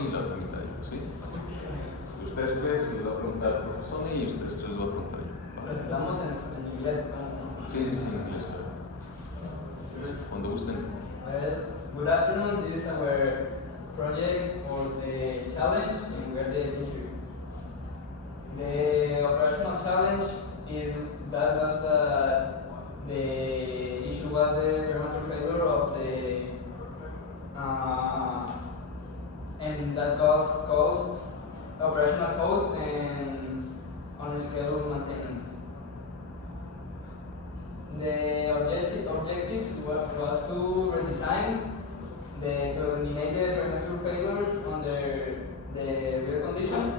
Sony y la otra mitad yo, ¿sí? Y ustedes tres les va a preguntar el profe Sony y ustedes tres les va a preguntar yo. Pero estamos en inglés, ¿no? Sí, en inglés. Cuando gusten. Good afternoon, this is our project for the challenge in where the teacher. The operational challenge is that was the issue was the premature failure of the and that caused operational cost and unscheduled maintenance. The objectives was to redesign to eliminate the premature failures under the real conditions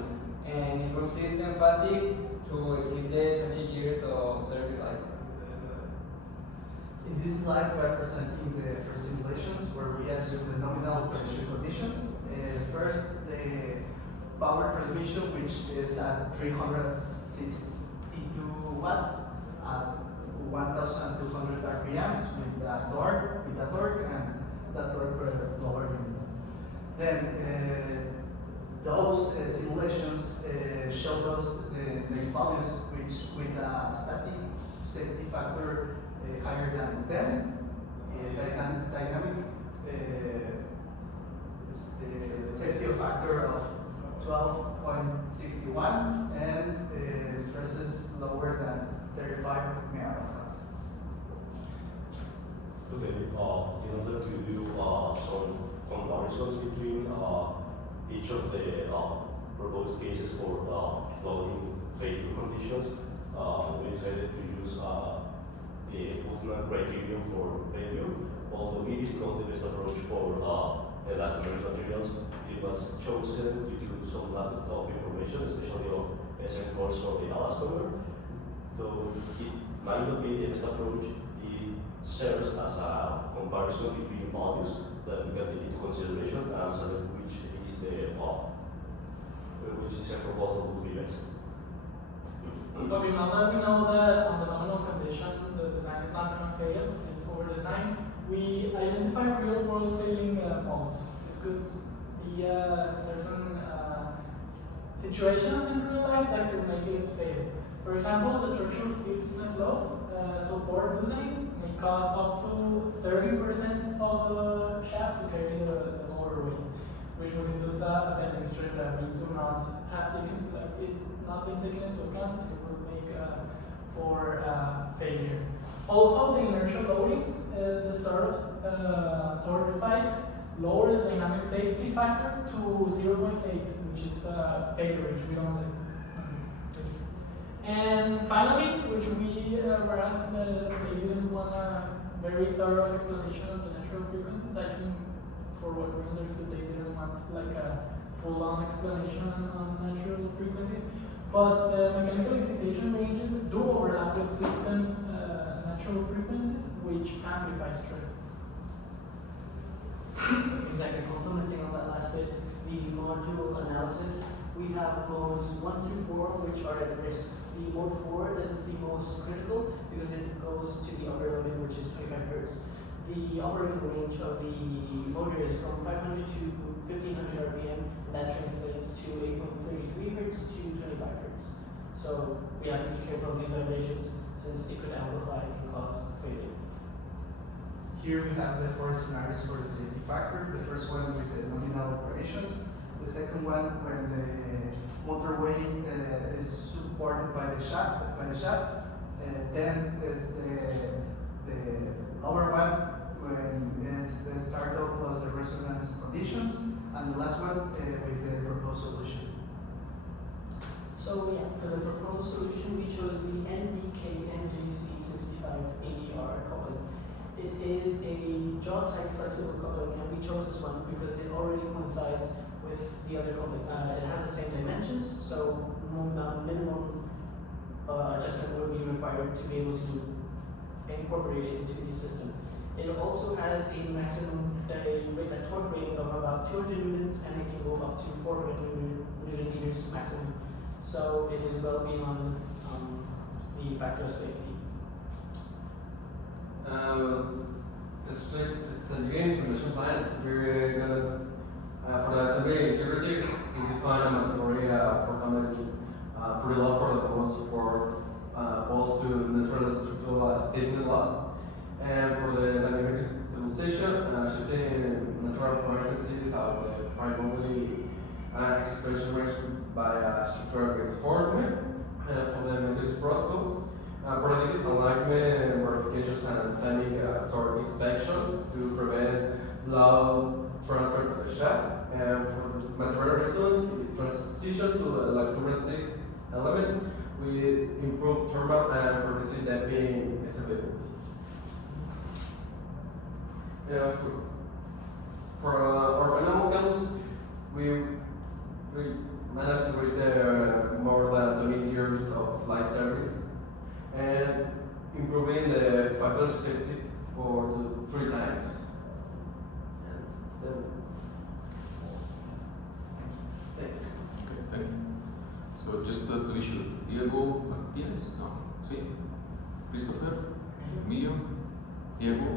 and improve system fatigue to exceed the 20 years of service life. In this slide, we are presenting the first simulations where we assume the nominal operation conditions. First, the power transmission, which is at 362 watts at 1,200 RPMs with a torque, and that torque per lower unit. Then those simulations show us the next values, which with a static safety factor higher than 10, dynamic safety factor of 12.61, and stresses lower than 35 megapascals. Okay, in order to do some comparisons between each of the proposed cases for loading failure conditions, we decided to use the Hoffman criterion for failure. Although it is not the best approach for elastomeric materials, it was chosen due to some lack of information, especially of SM cores for the elastomer. Though it might not be the best approach, it serves as a comparison between values that we can take into consideration and select which is the which is a proposal would be best. Okay, now that we know that on the nominal condition the design is not going to fail, it's over design, we identify real world failing modes. This could be certain situations in real life that could make it fail. For example, the structural stiffness loss, support loosening may cause up to 30% of the shaft to carry the motor weight, which would induce a bending stress that we do not have taken, it's not been taken into account, and it would make for failure. Also, the inertial loading, the startups torque spikes lower the dynamic safety factor to 0.8, which is failure range. We don't like this. And finally, which we were asked they didn't want a very thorough explanation of the natural frequencies. I think for what we understood, they didn't want like a full-on explanation on natural frequencies. But the mechanical excitation ranges do overlap with system natural frequencies, which amplify stress. Exactly, complementing on that last bit, the module analysis, we have modes 1 through 4 which are at risk. The mode 4 is the most critical because it goes to the upper limit, which is 25 Hz. The operating range of the motor is from 500 to 1500 RPM, and that translates to 8.33 Hz to 25 Hz. So we have to be careful of these vibrations since it could amplify and cause failure. Here we have the four scenarios for the safety factor. The first one with the nominal operations. The second one when the motorway is supported by the shaft. Then is the lower one when it's the startup plus the resonance conditions, and the last one with the proposed solution. So yeah, for the proposed solution, we chose the NBK-NJC65 AGR coupling. It is a jaw-type flexible coupling, and we chose this one because it already coincides with the other coupling. It has the same dimensions, so minimum adjustment would be required to be able to incorporate it into the system. It also has a maximum a torque rating of about 200 newtons, and it can go up to 400 newton meters maximum. So it is well beyond the factor of safety. This is again from the Champagne. We're gonna For the assembly integrity, we define a mandatory for pre-law for the most support both to natural structural statement laws. And for the dynamic stabilization, shifting natural frequencies of the primarily expression range by structural reinforcement. And for the matrix protocol, predicted alignment verifications and dynamic torque inspections to prevent loud transfer to the shaft. And for the material resilience, the transition to electromagnetic elements, we improve thermal and for this damping stability. For our final outcomes, we managed to reach the more than 20 years of life service and improving the factor safety for 3 times. And then, thank you. Okay, thank you. So just to be sure, Diego Martinez, no, sí, Christopher, Emilio, Diego,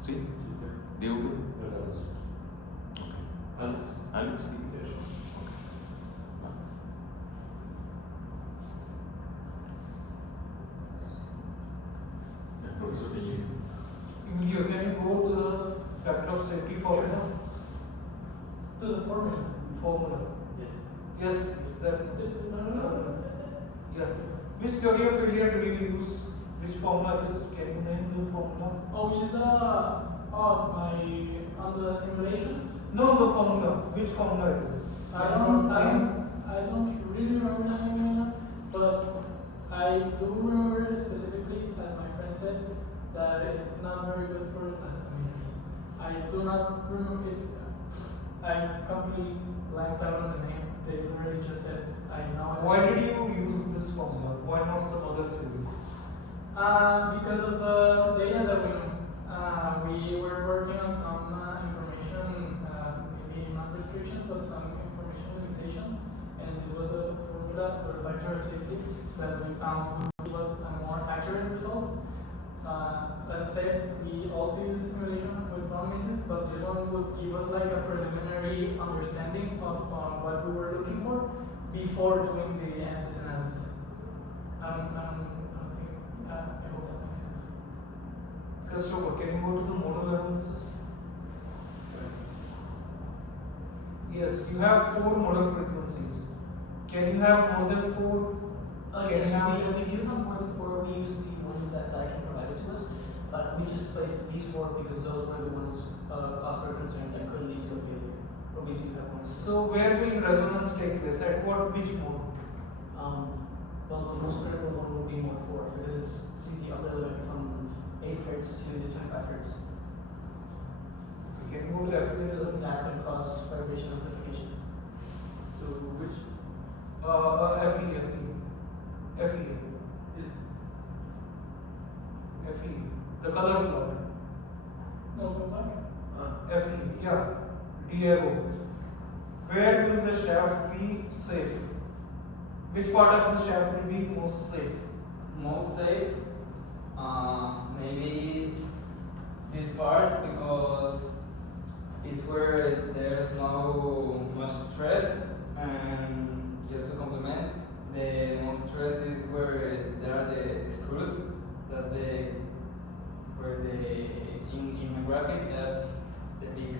sí, Diego, okay, Alex, sí, okay. Yeah, Professor, can you? Emilio, can you go to the factor of safety formula? To the formula. Formula. Yes. Yes, is that No. yeah. Which theory of failure do you use? Which formula is? Can you name the formula? Oh, is the on the simulations? No, the formula. Which formula it is? I don't really remember the name, but I do remember specifically, as my friend said, that it's not very good for estimators. I do not remember it. I completely blanked out on the name. They literally just said, I know it. Why did you use this formula? Why not some other theory? Because of the data that we know. We were working on some information, maybe not restrictions, but some information limitations, and this was a formula for factor of safety that we found was a more accurate result. As I said, we also use the simulation with promises, but this one would give us like a preliminary understanding of what we were looking for before doing the ANSYS analysis. I hope that makes sense. Christopher, can you go to the modal analysis? Yes, you have 4 modal frequencies. Can you have more than 4? Yes, we do have more than 4. We use the ones that DICAM provided to us, but we just placed these 4 because those were the ones caused for concern that could lead to a failure. But we do have more. So where will resonance take place? At which mode? Well, the most critical one would be mode 4 because it's the upper limit from 8 Hz to the 25 Hz. Can you go to FE So resonance? that could cause vibration amplification. To which? FE. FE. The color plot. No, go back. FE. Yeah. Diego. Where will the shaft be safe? Which part of the shaft will be most safe? Most safe, maybe this part because it's where there's no much stress, and just to complement, the most stress is where there are the screws. That's where in the graphic that's the big.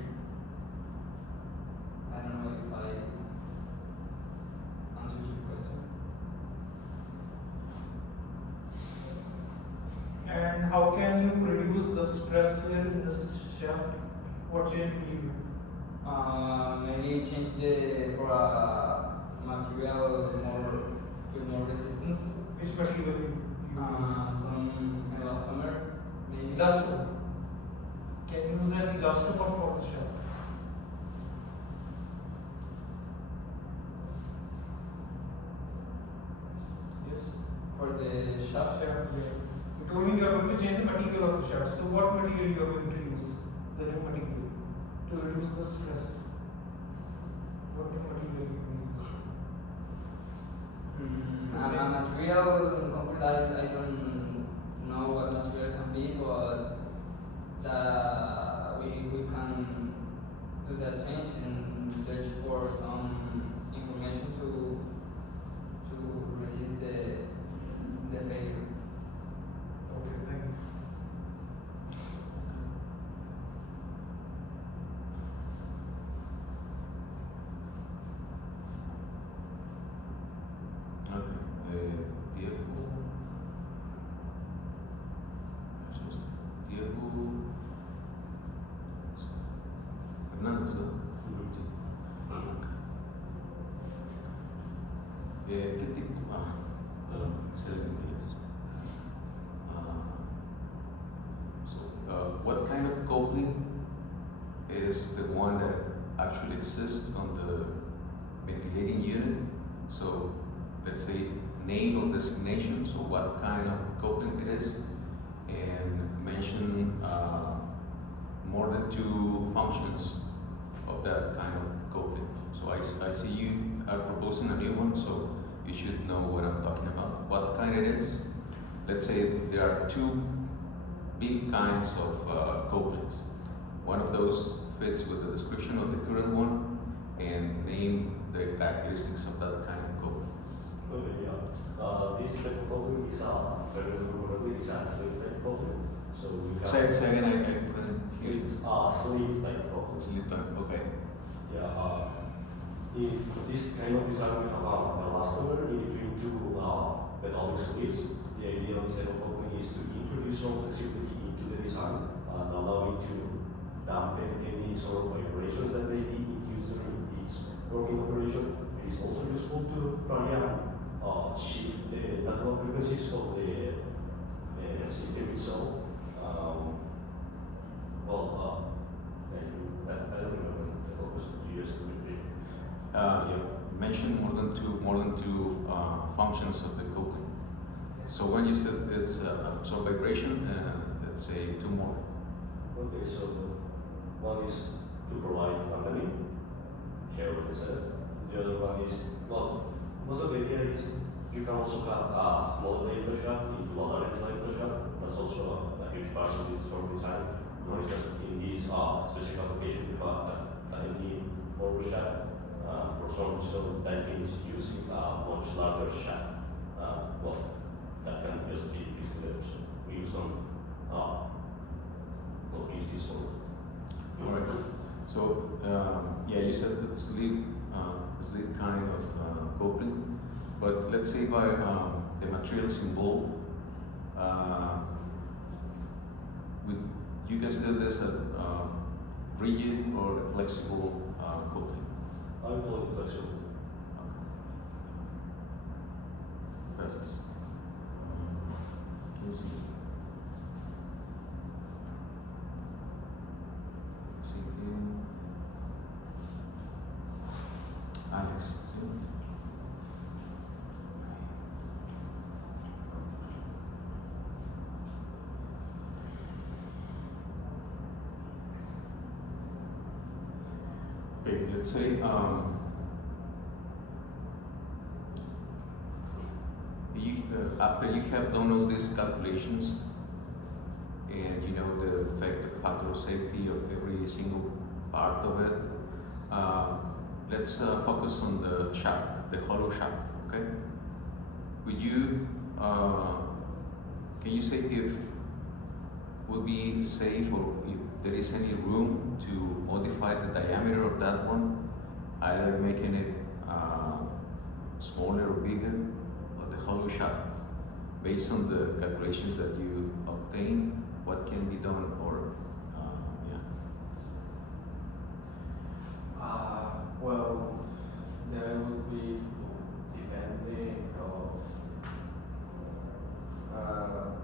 I don't know if I answered your question. And how can you reduce the stress here in this shaft? What change will you do? Maybe change for a material with more resistance. Which material will you use? Some elastomer, maybe. Elastomer. Can you use an elastomer for the shaft? Yes. For the shaft. You told me you are going to change the material of the shaft. So what material you are going to use? The new material to reduce the stress. What new material you will use? A material in concrete, I don't know what material can be, but we can do do that change and search for some information to resist the failure. Okay, thank you. Okay. Diego Hernández, ¿no? Sí. ¿Qué tipo? Es el inglés. What kind of coupling is the one that actually exists on the ventilating unit? So let's say name or designation, so what kind of coupling it is, and mention more than two functions of that kind of coupling. So I see you are proposing a new one, so you should know what I'm talking about, what kind it is. Let's say there are two big kinds of couplings. One of those fits with the description of the current one, and name the characteristics of that kind of coupling. Okay, yeah. This type of coupling is, if I remember correctly, is a slave type coupling. So we can. Say again, I couldn't hear. It's a slave type coupling. Sleep time, okay. Yeah. In this kind of design, we have a elastomer in between two metallic sleeves. The idea of this type of coupling is to introduce some flexibility into the design and allow it to dampen any sort of vibrations that may be induced during its working operation. It is also useful to try and shift the natural frequencies of the system itself. I don't remember the focus you used to be. You mentioned more than two functions of the coupling. So when you said it's absorb vibration, let's say two more. Okay, so one is to provide dampening, here what I said. The other one is, well, most of the idea is you can also have a small diameter shaft into a large diameter shaft. That's also a huge part of this sort of design. For instance, in this specific application, you have a tiny orbital shaft. For some reason, diving is using a much larger shaft. That can just be fixed there. So we use some, use this one. All right. So yeah, you said that sleep kind of coupling, but let's say by the materials involved, would you consider this a rigid or a flexible coupling? I would call it flexible. Gracias. ¿Quién sigue? Sigue Alex. ¿Sí? Okay, let's say after you have done all these calculations and you know the effect factor of safety of every single part of it, let's focus on the shaft, the hollow shaft. Okay. Would you can you say if would be safe or if there is any room to modify the diameter of that one, either making it smaller or bigger, or the hollow shaft, based on the calculations that you obtain, what can be done, or Well, there would be depending of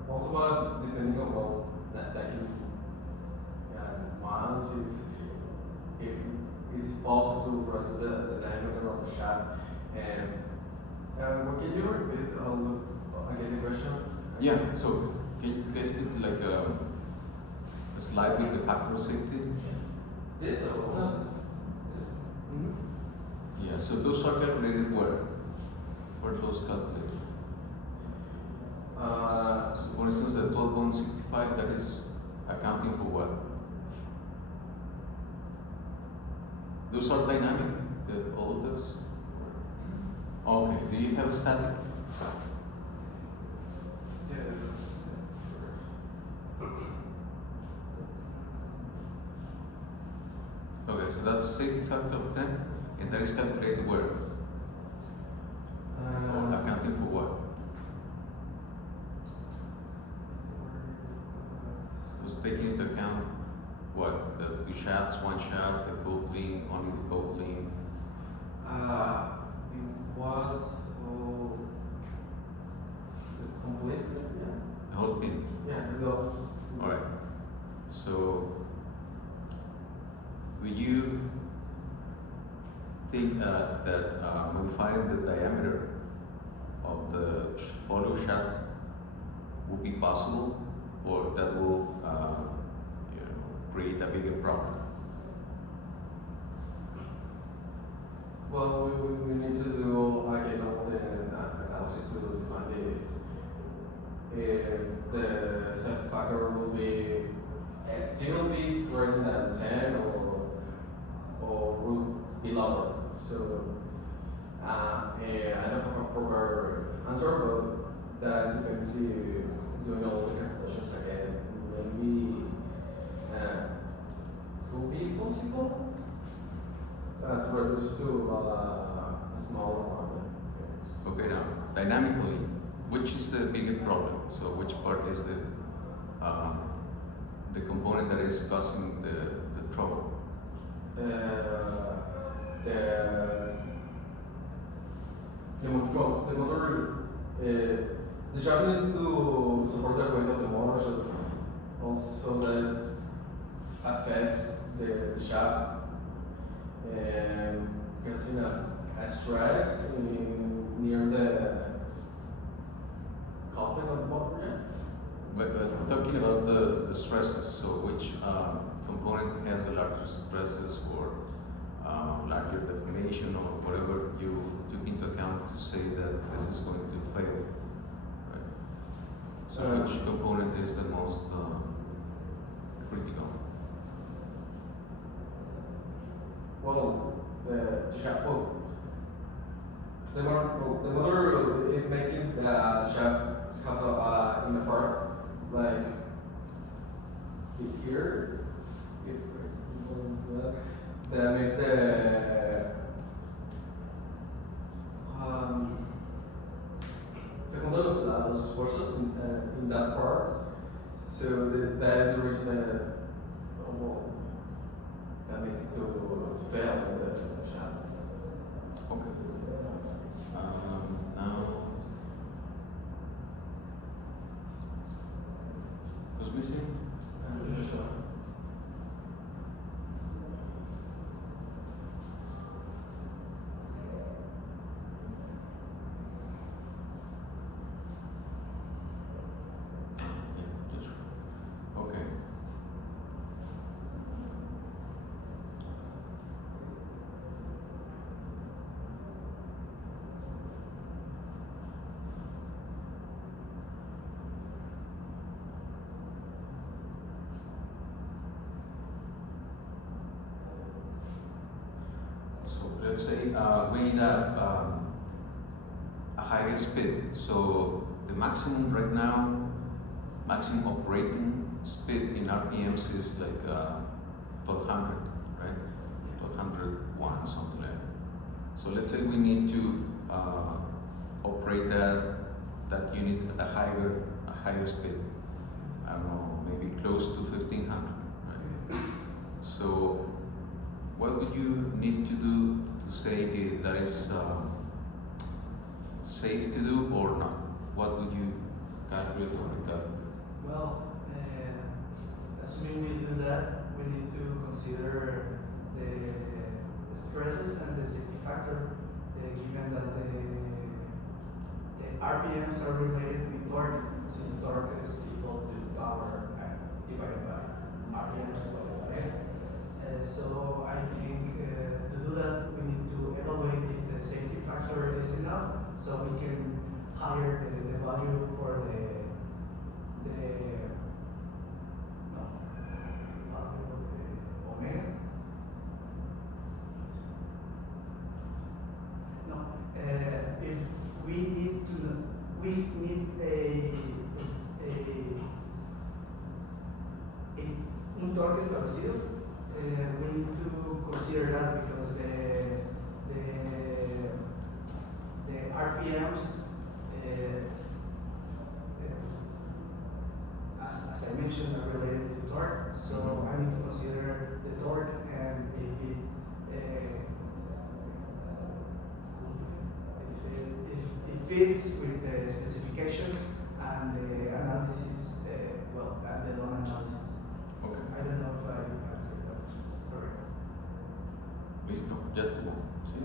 also depending on well that you once if it's possible to reduce the diameter of the shaft and can you repeat again the question? yeah. So can you test it like a slide with the factor of safety? This or No. Yeah. So those are calculated where? Where are those calculated? So for instance, the 12.65, that is accounting for what? Those are dynamic, all of those? Okay, do you have static? Yeah, Okay, so that's safety factor of 10, and that is calculated where? Or accounting for what? Was taking into account what? The two shafts, one shaft, the coupling, only the coupling. it was complete, yeah. The whole thing. Yeah, the go. Alright. So, will you think that modifying the diameter of the follow shaft would be possible, or that will create a bigger problem? Well, we need to do again all the analysis to define if the set factor will be still be greater than 10 or will be lower. So I don't have a proper answer, but that depends doing all the calculations again. Maybe could be possible to reduce to a smaller one. Okay, now dynamically, which is the bigger problem? So which part is the component that is causing the trouble? The motor, the shaft needs to support the weight of the motor, so also that affects the shaft. And you can see a stress near the coupling of the motor. Yeah. But talking about the stresses, so which component has the largest stresses or larger deformation or whatever you took into account to say that this is going to fail, right? So which component is the most critical? Well, the shaft, the motor is making the shaft have in the part like here. That makes the los esfuerzos in that part. So that is the reason that make it to fail with the shaft. Okay. Now, who's missing? Okay. So let's say we need a higher speed. So the maximum right now, maximum operating speed in RPMs is like 1200, right? 1201, something like that. So let's say we need to operate that unit at a higher speed. I don't know, maybe close to 1500, right? So what would you need to do to say that is safe to do or not? What would you calculate or recalculate? Well, assuming we do that, we need to consider the stresses and the safety factor, given that the RPMs are related with torque, since torque is equal to power divided by RPMs divided by F. So I think to do that, we need to evaluate if the safety factor is enough, so we can higher the value for the omega. torque establecido. We need to consider that because the RPMs, as I mentioned, are related to torque. So I need to consider the torque and if it fits with the specifications and the analysis, and the load analysis. Okay. I don't know if I answered that correctly. Listo, ya estuvo. ¿Sí?